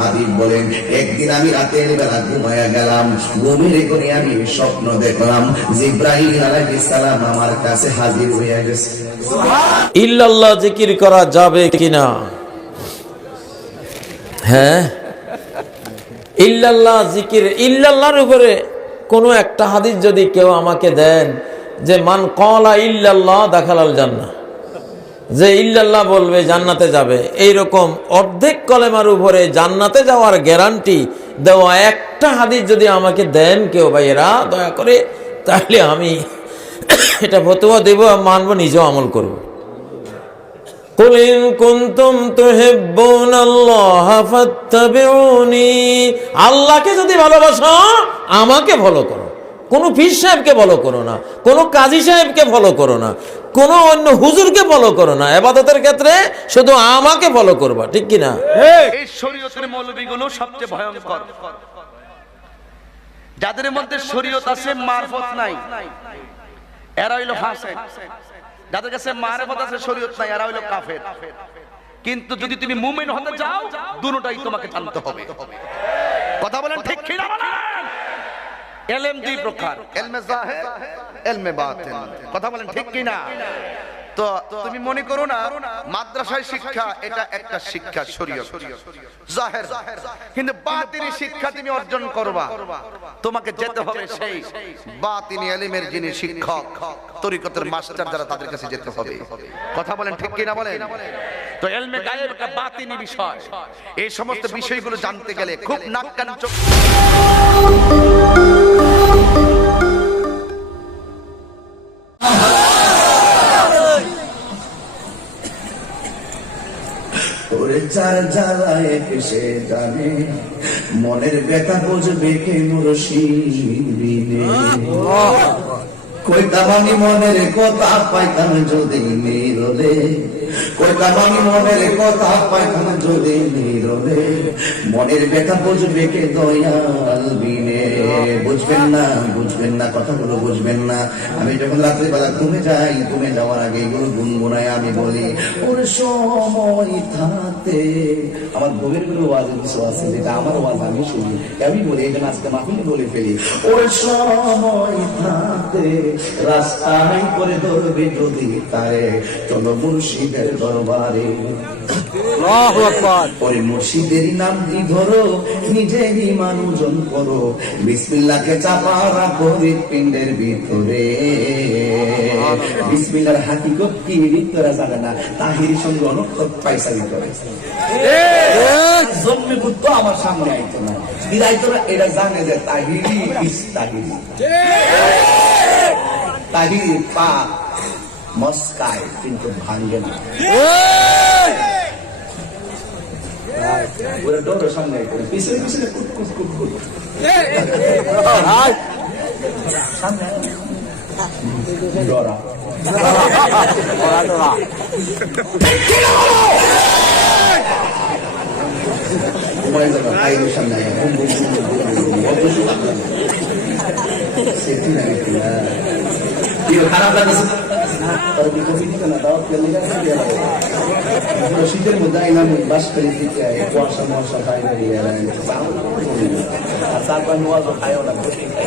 হাবিব বলেন, একদিন আমি রাতের বেলা গেলাম। করে আমি স্বপ্ন দেখলাম জিব্রাহিম আমার কাছে হাজির গেছে। ইল্লাল্লাহ জিকির করা যাবে কিনা? হ্যাঁ? ইল্লাল্লাহ জিকির, ইল্লাল্লাহর উপরে কোনো একটা হাদিস যদি কেউ আমাকে দেন যে, মান কলা ইল্লাল্লাহ, দেখালাল জান্না যে ইল্লাল্লাহ বলবে জান্নাতে যাবে এই রকম অর্ধেক কলেমার উপরে জান্নাতে যাওয়ার গ্যারান্টি দেওয়া একটা হাদিস যদি আমাকে দেন কেউ ভাইয়েরা দয়া করে তাহলে আমি এটা ফতোয়া দেব আর মানবো নিজেও আমল করবো قل إن كنتم تحبون الله فاتبعوني আল্লাহকে যদি ভালোবাসো আমাকে ফলো করো কোনো পীর সাহেবকে ফলো করো না কোনো কাজী সাহেবকে ফলো করো না কোনো অন্য হুজুরকে ফলো করো না। এবাদতের ক্ষেত্রে শুধু আমাকে ফলো করবা ঠিক কি না এই শরীয়তের মৌলবীগুলো সবচেয়ে ভয়ঙ্কর। যাদের মধ্যে শরীয়ত আছে মারফত নাই। এরা হইল ফাসেক। যাদের কাছে মারফত আছে শরীয়ত নাই এরা হইল কাফের। কিন্তু যদি তুমি মুমিন হতে যাও দুটোটাই তোমাকে জানতে হবে। কথা বলেন ঠিক কি না বলেন? এলএম দুই প্রকার। এলমে জাহির এলমে বাতিন কথা বলেন ঠিক কি না তো তুমি মনে করো না মাদ্রাসায় শিক্ষা এটা একটা শিক্ষা শরীয়ত। জাহের কিন্তু বাতিনি শিক্ষা তুমি অর্জন করবা। তোমাকে যেতে হবে সেই বাতিনি এলিমের যিনি শিক্ষক তরিকতের মাস্টার যারা তাদের কাছে যেতে হবে। কথা বলেন ঠিক কি না বলেন? তো এলমে গায়েব একটা বাতিনি বিষয়। এই সমস্ত বিষয়গুলো জানতে গেলে খুব নাক কান চোখ মনের ব্যথা বুঝবে কে আমি মনের কথা পাইতাম যদি নিরলে কইতাম আমি মনের কথা পাইতাম যদি নিরলে, মনের ব্যথা বুঝবে কে দয়াল বিনে। বুঝবেন না বুঝবেন না, কথাগুলো বুঝবেন না। আমি যখন রাত্রিবেলা ঘুমে যাই, ঘুমে যাওয়ার আগে এগুলো গুনগুনায় আমি বলি, ওর সময় থাকতে। আমার ঘুমেরগুলো ওয়াজ কিছু আছে যেটা আমার ওয়াজ আমি শুনি। আমি বলি জন্য আজকে মাহফিলে বলে ফেলি, ওর সময় থাকতে, রাস্তায় করে ধরবে যদি তারে, চলো মুর্শিদের দরবারে। মুর্শিদের নাম দি ধরো? নিজেরই মানুজন করো। বিসমিল্লাহকে চাপা রাখো হৃৎপিণ্ডের ভিতরে। বিসমিল্লার হাকিকত কি? ভিতরে জানে না। তাহির সঙ্গে অনক্ষত পয়সা ভিতরে জন্মে বুদ্ধ আমার সামনে আইতো না। এটা জানে যে তাহিরি ইস তাহিরি। তাহির পা মস্কায় কিন্তু ভাঙ্গে না। ওরা ডোরের সামনে পিছনে পিছনে কুট কুট কুট কুট সামনে ডরা না কি খারাপ লাগছে শীতের মধ্যে আইলাম ওই বাস করে দিতে আই কুয়াশা মশা খাই না দিয়ে আর চার পাঁচ নোয়াজও খাইও না বসে খাই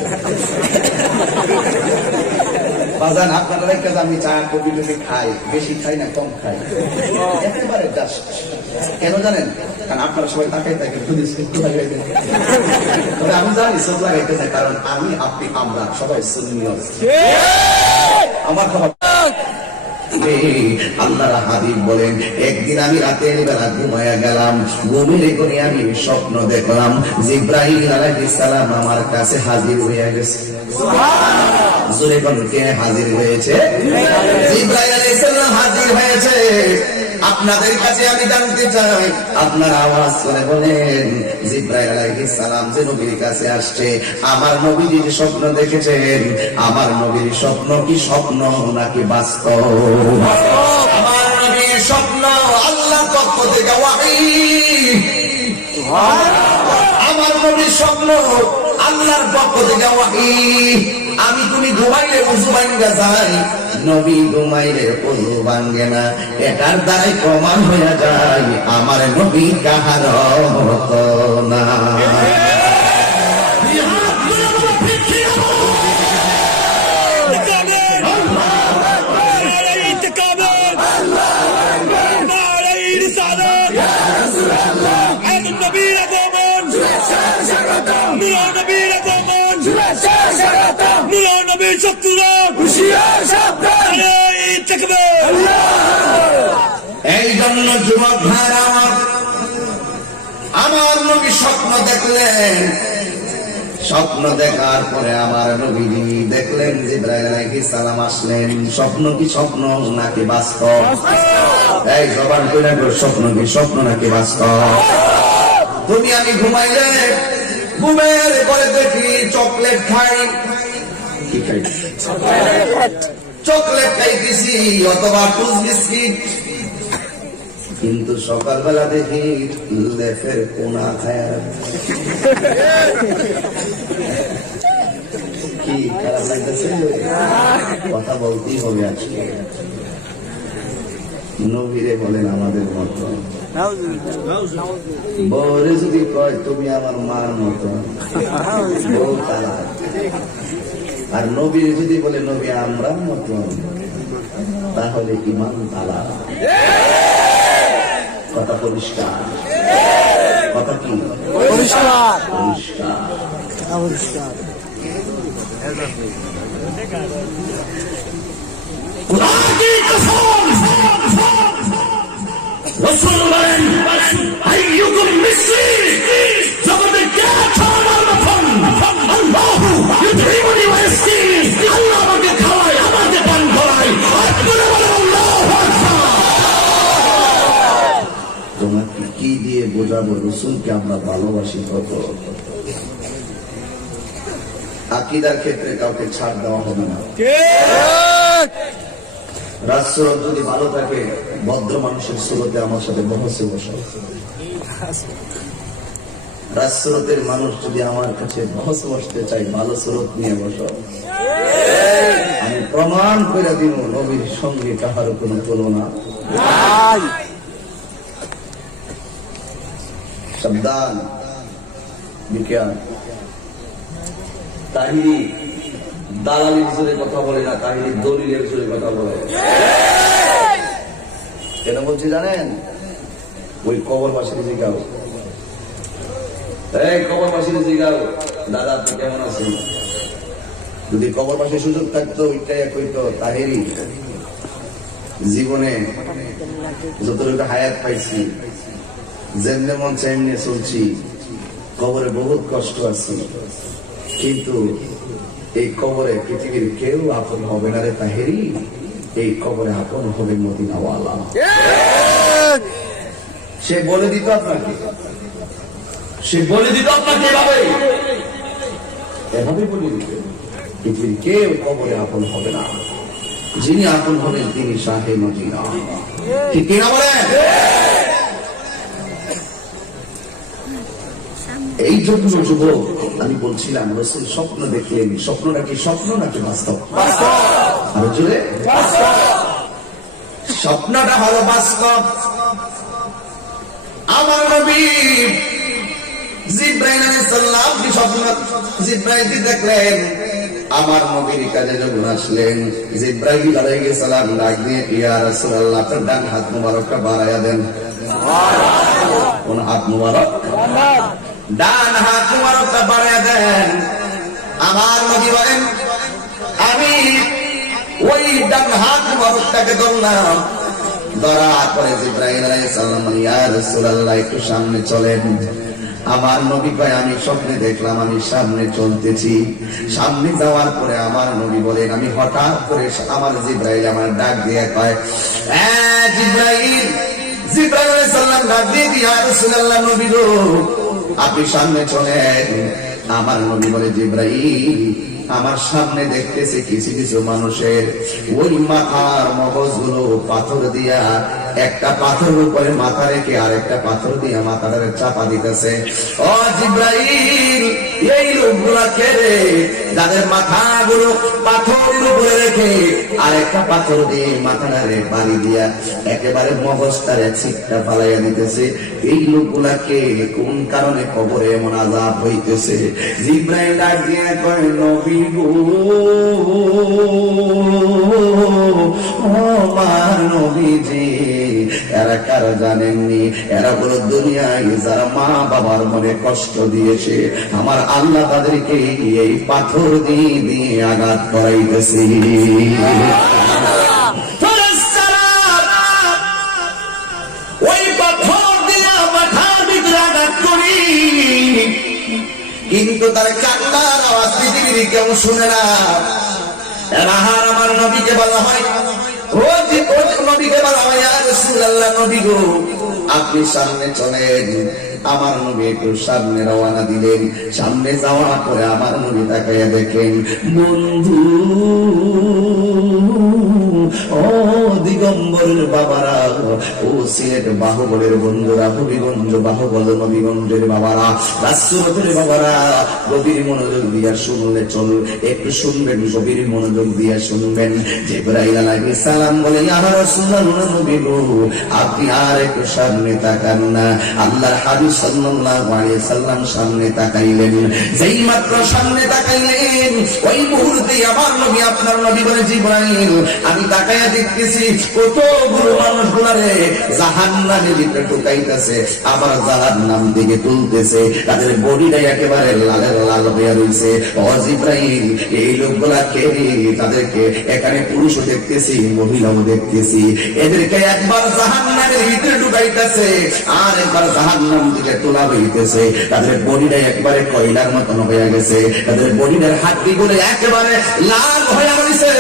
বাজান আপনারা রেখে আমি চা কফি টফি খাই বেশি খাই না কম খাই। একেবারে জাস্ট কেন জানেন? কারণ আপনারা সবাই তাকাই থাকে আমি জানি চোখ লাগাইতে চাই কারণ আমি আপনি আমরা সবাই সুন্নিয় আমার কথা আল্লাহর হাবিব বলেন, একদিন আমি রাতের বেলা ঘুমায়া গেলাম ঘুমের করে আমি স্বপ্ন দেখলাম, জিব্রাহিম আলাইহিস সালাম আমার কাছে হাজির হয়ে গেছে। জোরে কোন কে হাজির হয়েছে। হাজির হয়েছে। আপনাদের কাছে আমি জানতে চাই, আপনার আওয়াজ করে বলেন, জিব্রাইল আলাইহিস সালাম যে নবীর কাছে আসছে, আমার নবী যে স্বপ্ন দেখেছেন। আমার নবীর স্বপ্ন কি স্বপ্ন নাকি বাস্তব? আমার নবীর স্বপ্ন আল্লাহ পক্ষ থেকে ওয়াহী। আমার নবীর স্বপ্ন আল্লাহর পক্ষ থেকে ওয়াহী। আমি তুমি ঘুমাইলে উজু ভাঙ্গা যাই। নবী ঘুমাইলে উজু ভাঙ্গে না, এটার দ্বারাই প্রমাণ হয়ে যায়, আমার নবী কাহার হতো না। আমার নবী স্বপ্ন দেখলেন স্বপ্ন দেখার পরে আমার নবী দেখলেন জিব্রাইল সালাম আসলেন। স্বপ্ন কি স্বপ্ন? নাকি বাস্তব এই জবান কইরা স্বপ্ন কি স্বপ্ন নাকি বাস্তব? তুমি আমি ঘুমাইলে, ঘুমের করে দেখি চকলেট খাই। কিন্তু সকালবেলা দেখি লেফের কোনা খায় কি খারাপ লাগতেছে? কথা বলতেই হবে আজকে। নবীরে বলেন আমাদের মতো। বউরে যদি কয়, তুমি আমার মার মতো। আর নবীর যদি বলে নবী আমরা মতো তাহলে ইমান তালা। কথা পরিষ্কার? কথা কি? পরিষ্কার। পরিষ্কার। রসুল বলেন আইয়ুকুম মিসরি জগতের কে আমার মতন? আল্লাহু ইউতিমুনি ওয়া ইয়াসকিনি আল্লাহ আমাকে খাওয়ায় আমাকে পান করায় আপনারা বলেন আল্লাহু আকবার। তোমাকে কি দিয়ে বোঝাবো রসুলকে আমরা ভালোবাসি কত? আকিদার ক্ষেত্রে কাউকে ছাড় দেওয়া হবে না। রাষ্ট্র যদি ভালো থাকে ভদ্র মানুষের স্রোতে আমার সাথে বহসে বসে রাষ্ট্রতের মানুষ যদি আমার কাছে বহসে বসতে চাই ভালো স্রোত নিয়ে বসো। আমি প্রমাণ করে দিব নবীর সঙ্গে কাহার কোনো তুলনা। সাবধান বিজ্ঞান তাহিরি দালালির জোরে কথা বলে না তাহিরি দলিলের জোরে কথা বলে। কেন বলছি জানেন? ওই কবর পাশের জিগাও। এই কবর পাশের জিগাও। দাদা, আপনি কেমন আছেন? যদি কবর পাশে সুযোগ থাকতো ওইটাই কইতো তাহিরি জীবনে যতটুকু হায়াত পাইছি, যেমনে মন চাই চলছি। কবরে বহুত কষ্ট আছে। কিন্তু এই কবরে পৃথিবীর কেউ আপন হবে না রে তাহেরি। এই কবরে আপন হবে মদিনাওয়ালা। সে বলে দিত আপনাকে। সে বলে দিত আপনাকে এভাবে। এভাবে বলে দিত। পৃথিবীর কেউ কবরে আপন হবে না। যিনি আপন হবেন তিনি শাহে মদিনা। ঠিক কিনা বলেন? এই জন্য যুবক আমি বলছিলাম রসুল স্বপ্ন দেখলেন স্বপ্নটা কি স্বপ্ন নাকি বাস্তব? আরও জোরে? স্বপ্নটা হলো বাস্তব। আমার নবী জিব্রাইল আলাইহিস সালাম কি স্বপ্ন জিব্রাইল কি দেখলেন? আমার নবীর কাজে যখন আসলেন জিব্রাইল আলাইহিস সালাম ডাক দিয়ে ইয়া রাসূলুল্লাহ আপনার ডান হাত মুবারকটা বাড়ায়া দেন। কোন হাত মুবারক? ডান হাত দেন। আমার নবী বলেন, আমি ওই ডান হাত ধরলাম। একটু সামনে চলেন। আমার নবী আমি স্বপ্নে দেখলাম, আমি সামনে চলতেছি। সামনে যাওয়ার পরে আমার নবী বলেন, আমি হঠাৎ করে আমার জিব্রাইল আমার ডাক দিয়ে কয়, "এ জিব্রাইল জিব্রাইল আলাইহিস সালাম ডাক দিয়ে ইয়া রাসূলুল্লাহ নবী আপনি সামনে চলেন। আমার নবী বলে জিব্রাইল আমার সামনে দেখতেছি কিছু কিছু মানুষের। ওই মাথার মগজগুলো পাথর দিয়া একটা পাথরের উপরে মাথা রেখে আর একটা পাথর দিয়া মাথাটারে চাপা দিতেছে। ও জিব্রাইল, এই লোকগুলা কে যাদের মাথাগুলো উপরে রেখে আর একটা পাথর দিয়ে মাথাটারে বাড়ি দিয়া একেবারে মগজটারে ছিটটা ফালাইয়া দিতেছে। এই লোকগুলাকে কোন কারণে কবরে এমন আজাব হইতেছে? জিব্রাইল ডাক দিয়ে কয়, নবী এরা কারা জানেননি এরা বলো দুনিয়ায় যারা মা বাবার মনে কষ্ট দিয়েছে আমার আল্লাহ তাদেরকে এই পাথর দিয়ে দিয়ে আঘাত করাইতেছে কিন্তু তার কেউ শুনে না এবার আমার নবীকে বলা হয় নবীকে বলা হয় নবী গো, আপনি সামনে চলেন। আমার নবী একটু সামনে রওনা দিলেন। সামনে পরে আমার নবী তাকাইয়া দেখেন বন্ধু, ও দিগম্বরের বাবারা ও সিলেট বাহুবলের বন্ধুরা, হবিগঞ্জ বাহুবল, নবীগঞ্জের বাবারা রাষ্ট্রপতির বাবারা, গভীর মনোযোগ দিয়া শুনলে চল, একটু শুনবেন, গভীর মনোযোগ দিয়া শুনবেন। জিব্রাইল আলাইহিস সালাম বলে, ইয়া রাসূলুল্লাহ নবী গো, আপনি আর একটু সামনে তাকান না। আল্লাহর হাবিব সাল্লাল্লাহু আলাইহি সাল্লাম সামনে তাকাইলেন। যেই মাত্র সামনে তাকাইলেন, ওই মুহূর্তে আমার নবী, আপনার নবী বলে, জিব্রাইল, আমি তাকাইয়া দেখতেছি কতগুলো মানুষ গুলারে জাহান নামে ভিতরে ঢুকাইতেছে, আবার জাহান নাম দিকে তুলতেছে, তাদের বডিটা একেবারে লালের লাল হইয়া রয়েছে অজিব্রাহিম এই লোকগুলা কে তাদেরকে এখানে পুরুষও দেখতেছি, মহিলাও দেখতেছি। এদেরকে একবার জাহান নামের ভিতরে ঢুকাইতেছে, আর একবার জাহান নাম দিকে তোলা হইতেছে। তাদের বডিটা একবারে কয়লার মতন হয়ে গেছে। তাদের বডিটার হাড্ডি গুলো একেবারে লাল হয়ে রয়েছে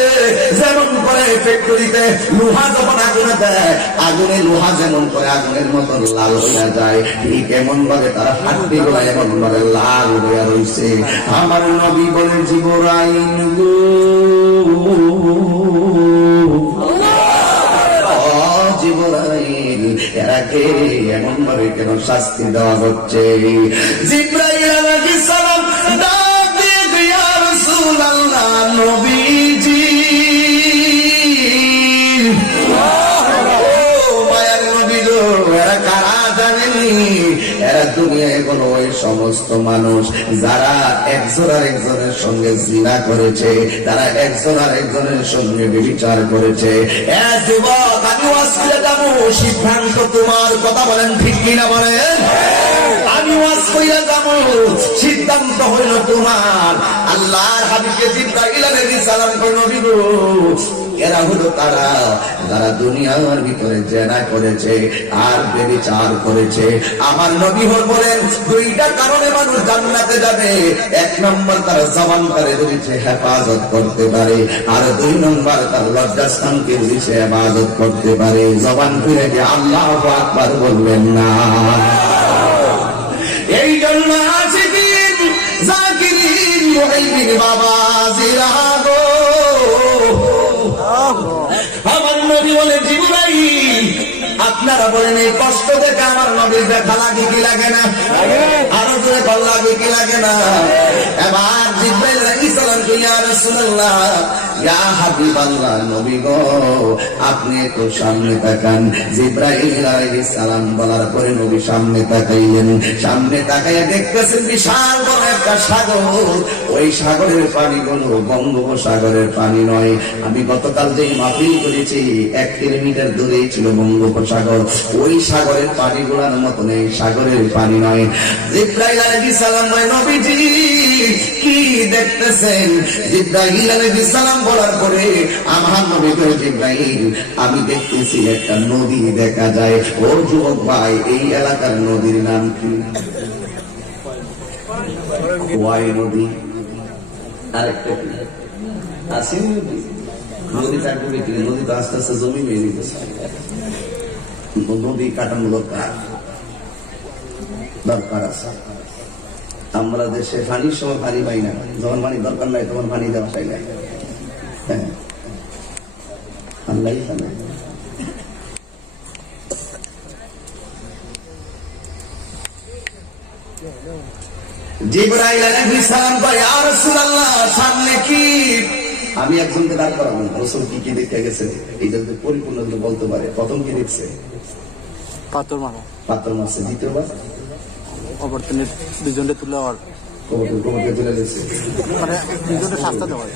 যেমন করে ফ্যাক্টরিতে লোহা যখন আগুনে দেয়, আগুনে লোহা যেমন করে আগুনের মতন লাল হয়ে যায়, ঠিক এমন ভাবে তারা এমন ভাবে লাল হয়ে রয়েছে আমার নবী বলে গো এমন ভাবে কেন শাস্তি দেওয়া হচ্ছে? জিব্রাইল আলাইহিস সালাম দিয়ে নবীজি দুনিয়ায় ওই সমস্ত মানুষ যারা একজন আর সঙ্গে জিনা করেছে, তারা একজন আর সঙ্গে বিচার করেছে। সিদ্ধান্ত তোমার, কথা বলেন ঠিক কিনা বলেন? আমি ওয়াজ কইরা যাব, সিদ্ধান্ত হইল তোমার। আল্লাহর হাবিবকে জিব্রাইল আলাইহিস সালাম কই নবী এরা হলো তারা। যারা দুনিয়ার ভিতরে জেনা করেছে আর বেবিচার করেছে। আমার নবী হল বলেন, দুইটা কারণে মানুষ জান্নাতে যাবে। এক নম্বর তার জবান করে সে হেফাজত করতে পারে, আর দুই নম্বর তার লজ্জাস্থানকে যদি সে হেফাজত করতে পারে। জবান ফিরে গিয়ে আল্লাহ আকবার বলবেন না। এই জন্য আছে জাকিরিন মুহিবিন বাবা জিরাগো আমার বলেন বলে জিবুরাই আপনারা বলেন, এই কষ্ট দেখে আমার নবীর ব্যথা লাগে কি লাগে না? আরও জোরে ভালো লাগে কি লাগে না? এবার জিব্রাইল ইয়া নবী গো, আপনি একটু সামনে তাকান। জিব্রাইল আলাইহিস সালাম বলার পরে নবী সামনে তাকাইলেন। সামনে তাকাইয়া দেখতেছেন বিশাল বড় একটা সাগর। ওই সাগরের পানিগুলো বঙ্গোপসাগরের পানি নয়। আমি গতকাল যেই মাফিল করেছি, এক কিলোমিটার দূরেই ছিল বঙ্গোপসাগর। ওই সাগরের পানিগুলোর মতন এই সাগরের পানি নয়। জিব্রাইল সালাম নবীজি, কি দেখতেছেন? জিব্রাইল সালাম বলার পরে আমার নবী জিব্রাইল, আমি দেখতেছি একটা নদী দেখা যায়। ও যুবক ভাই, এই এলাকার নদীর নাম কি? নদী। আরেকটা নদী। নদী তো আস্তে আস্তে জমি মেয়ে নিতেছে। নদী কাটানো দরকার আছে। আমরা দেশে পানির সময় পানি পাই না। যখন পানি দরকার নাই, তখন পানি দেওয়া চাই না। হ্যাঁ। আল্লাহ আমি একজনকে দাঁড় করাবো রসুল কি কি দেখতে গেছে? এটা যদি পরিপূর্ণ বলতে পারে। প্রথম কি দেখছে? পাথর মারা। পাথর মারছে দ্বিতীয়বার অবর্তনে দুজনে তুলে আর মানে দুজনে শাস্তা দেওয়া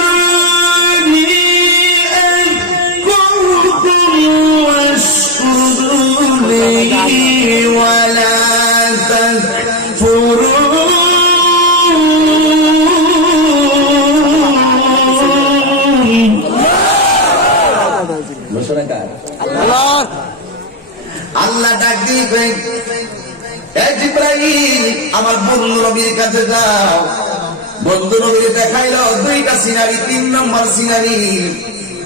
আল্লাহ ডাক জিব্রাইল, আমার বন্ধু নবীর কাছে যাও। বন্ধু নবীর দেখাইলো দুইটা সিনারি, তিন নম্বর সিনারি।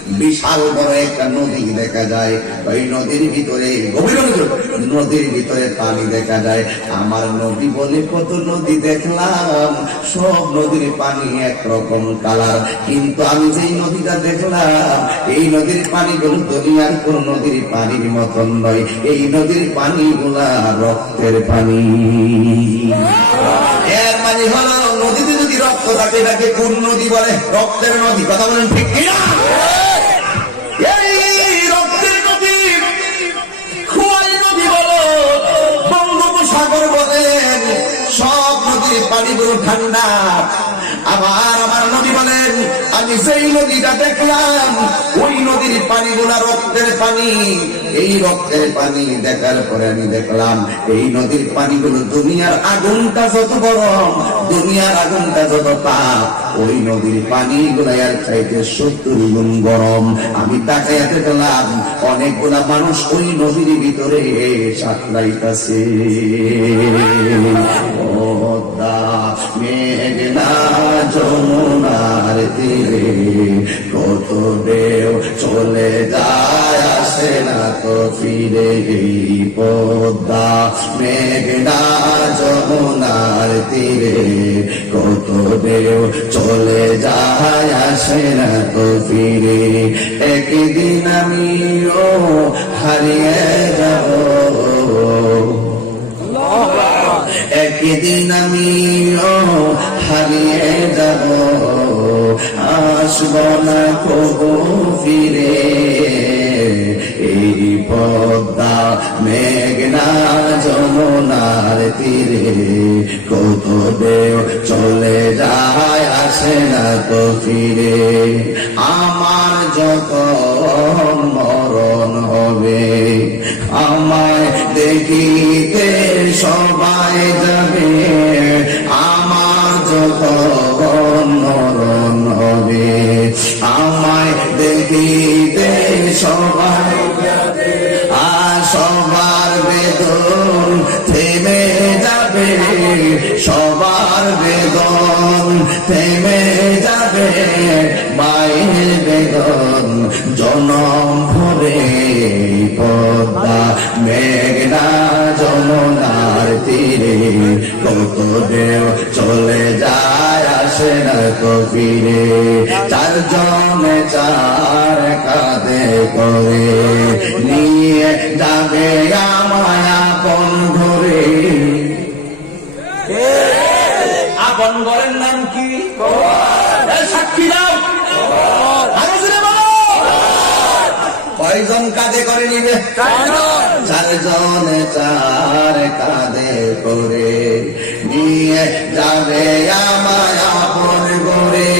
বিশাল বড় একটা নদী দেখা যায়। ওই নদীর ভিতরে, গভীর নদীর ভিতরে পানি দেখা যায়। আমার নদী বলে, কত নদী দেখলাম, সব নদীর পানি একরকম কালার। কিন্তু আমি যেই নদীটা দেখলাম, এই নদীর পানিগুলো দুনিয়ার কোন নদীর পানির মতন নয়। এই নদীর পানিগুলা রক্তের পানি। এর মানে হলো, নদীতে যদি রক্ত থাকে, এটাকে কোন নদী বলে? রক্তের নদী। কথা বলেন ঠিক কিনা? ঠান্ডা। আবার আমার নদী বলেন, আমি সেই নদীটা দেখলাম, ওই নদীর রক্তের পানি। এই রক্তের পানি দেখার পরে আমি দেখলাম, এই নদীর দুনিয়ার আগুনটা যত গরম, দুনিয়ার আগুনটা যত তাপ, ওই নদীর পানিগুলো এর চাইতে সত্তর গুণ গরম। আমি তাকাইতে গেলাম অনেকগুলা মানুষ ওই নদীর ভিতরে সাঁতরাইতাছে। পদ্মা মেঘনা যমুনার তীরে। কত ঢেউ চলে যায়, আসে না তো ফিরে এই পদ্মা। মেঘনা যমুনার তীরে। কত ঢেউ চলে যায়, আসে না তো ফিরে। একদিন আমিও হারিয়ে যাব। একদিন আমিও হারিয়ে যাব, আসব না কবু ফিরে। এই পদ্মা, মেঘনা, যমুনার তীরে, কত দেও চলে যায়, আসে না তো ফিরে। আমার যখন মরণ হবে, আমায় দেখিতে সবাই জনম ভরে পদ্মা, মেঘনা যমুনার তীরে। কত দেও চলে যায় আসে না তো ফিরে চারজনে চার কাঁধে করে। নিয়ে যাবে আমায় আপন ঘরে। আপন ঘরের নাম কি? সাক্ষী দাও আরও জোরে বলো। কয়জন কাঁধে করে নিবে। চারজন চার কাঁধে করে নিয়ে যাবে আমায় আপন করে।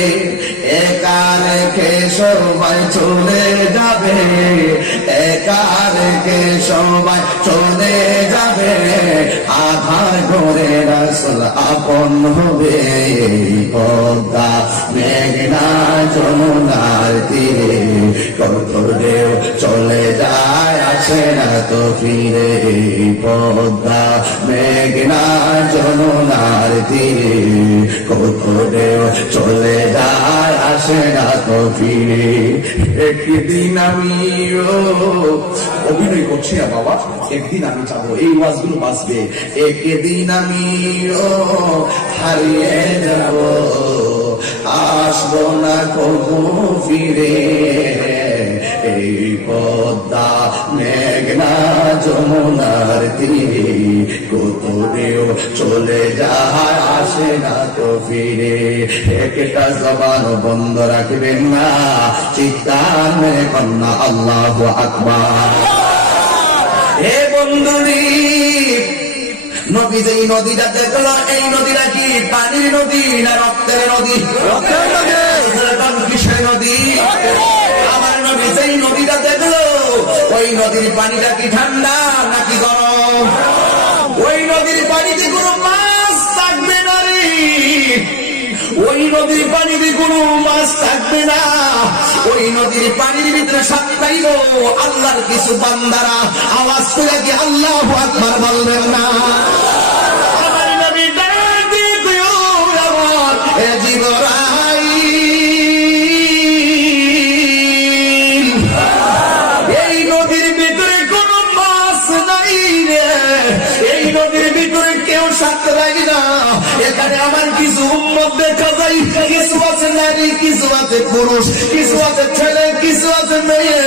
সবাই চলে যাবে। একা সবাই চলে যাবে। আধার করে রাসুল আপন হবে। পদ্মা, মেঘনা, যমুনার তীরে ঢেউ চলে যায় আসে না তো ফিরে পদ্মা। মেঘনা যমুনার তীরে কঠোর চলে যায় আসে না তো ফিরে। একদিন আমিও অভিনয় করছি না বাবা। একদিন আমি যাব, এই ওয়াজগুলো বাঁচবে একদিন আমিও হারিয়ে যাব। আসব না কবু ফিরে। এই পদ্মা মেঘনা যমুনার তীরে কত ঢেউ চলে যায় আসে না তো ফিরে। একটা জবান বন্ধ রাখবেন না মেরে কন্যা আল্লাহ আকবার। হে বন্ধুরি নদী যে নদীটা দেখল এই নদীটা কি পানির নদী না রক্তের নদী? রক্তের নদী। কিসের নদী? আমার নবী যেই নদীটা দেখল ওই নদীর পানিটা কি ঠান্ডা নাকি গরম? ওই নদীর পানিতে কোনো রে ওই নদীর পানির কোনো মাছ থাকবে না। ওই নদীর পানির ভিতরে সাতটাইব আল্লাহর কিছু বান্দারা। আওয়াজ করে কি আল্লাহ আকবার বলবেন না? যায় কিছু আছে নারী, কিছু আছে পুরুষ, কিছু আছে ছেলে, কিছু আছে মেয়ে।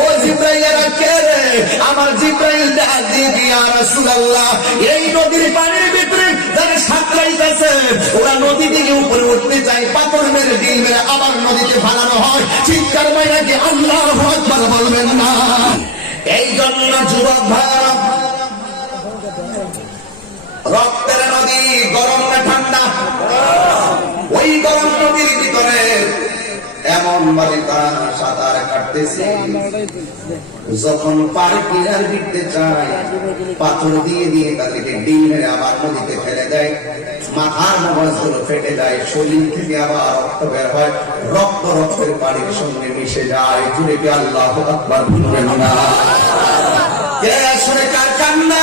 ও জিব্রাইলেরা কে রে? আমার জিব্রাইল ডাক দিয়ে রাসূলুল্লাহ? এই নদীর পানির ভিতরে যারা সাঁতরাইতেছে ওরা নদী থেকে উপরে উঠতে চায়, পাথর মেরে ডিল মেরে আবার নদীতে ফালানো হয়। চিৎকার মাইনাকে আল্লাহ আকবার বলবেন না? এই জন্য যুবক ভাইরা রক্তের গরম না ঠান্ডা? ওই গরম নদীর ভিতরে এমন ভাবে তারা সাঁতার কাটতেছে, যখন পার কিনার দিতে চায়, পাথর দিয়ে দিয়ে তাদেরকে ডিম মেরে আবার নদীতে ফেলে দেয়, মাথার মগজগুলো ফেটে যায়, শরীর থেকে আবার রক্ত বের হয়, রক্ত রক্তের পানির সঙ্গে মিশে যায়। জুড়ে কি আল্লাহ আকবার ভুলবেন না? কে আসলে কার কান্না?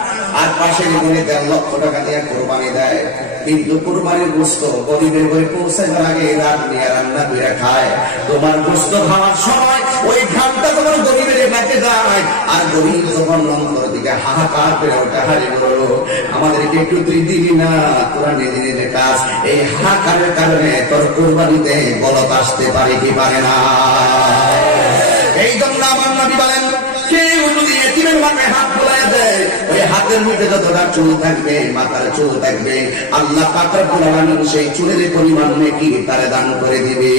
আর পাশের ঘরে দেড় লক্ষ টাকা দিয়ে কোরবানি দেয়। কিন্তু কোরবানির গোস্ত গরিবের ঘরে পৌঁছানোর আগে রাত নিয়ে রান্না করে খায়। তোমার গোস্ত খাওয়ার সময় ওই ঘামটা তোমার গরিবের নাকে যায় আর গরিব যখন অন্তর দিকে হাহাকার করে ওঠে, হারি বলো আমাদেরকে একটু দিবি না? তোরা নিজে নিজে কাজ এই হাহাকারের কারণে তোর কোরবানিতে গলত আসতে পারে কি পারে না? এই জন্য আমার নবী বলেন, কেউ যদি এতিমের মাথায় হাত হাতের মধ্যে যতটা চুল থাকবে, মাথার চুল থাকবে, আল্লাহ পাকের বলানো সেই চুলের পরিমাণ নাকি তারা দান করে দিবে।